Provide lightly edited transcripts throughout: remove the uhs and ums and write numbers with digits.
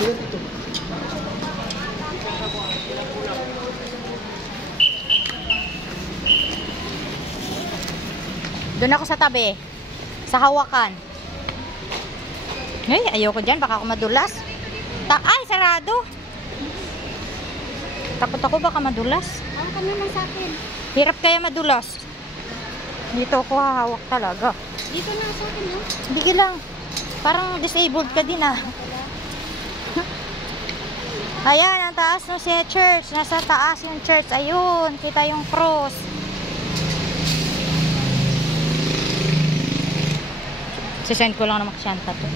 Doon ako sa tabi. Sa hawakan. Ay, ayoko dyan. Baka ako madulas. Ay, sarado. Takot ako baka madulas. Ang ka naman sa akin. Hirap kaya madulas. Dito ako hahawak talaga. Dito na sa akin, no? Hindi lang. Parang disabled ka din, ah. Ayan, ang taas ng church. Nasa taas yung church. Ayun, kita yung cross. Sisend ko lang naman kasi Shanta to.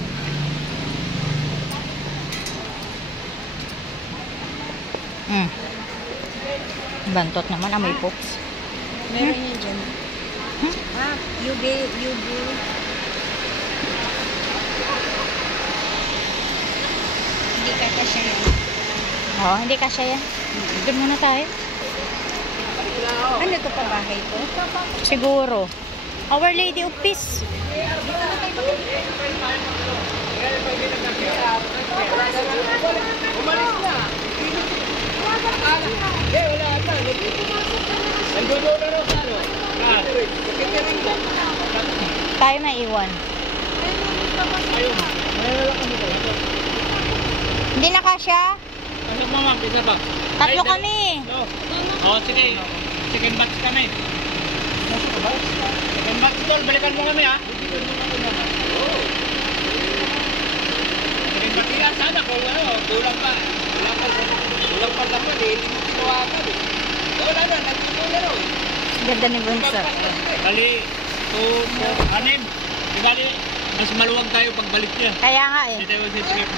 Bantot naman, amoy pops. Meron yun dyan. Ah, UB. Hindi ka kasya yan. Oo, hindi kasya yan. Doon muna tayo. Ano ito pa bahay ko? Siguro. Our Lady of Peace. Umalis na. Wala ata. Nandun na rin sa ano. Tayo na iwan. Ayun. Mayroon kami ko. Hindi na kasya. Ano mo ma'am? Isa ba? Tatlo kami. Oo, sige. Second batch kami. Second batch tol. Balikan mo kami ha. Second batch yan. Sana kung ano. Kulang pa. Kulang pa naman eh. Hindi mo tinawagan eh. Wala na. Nagtutulong na rin. Ganda ni Bunso. Bali. 2, 4, 6. Bali. Mas maluwag tayo pagbalik niya. Kaya nga eh. Hindi tayo magsisipip.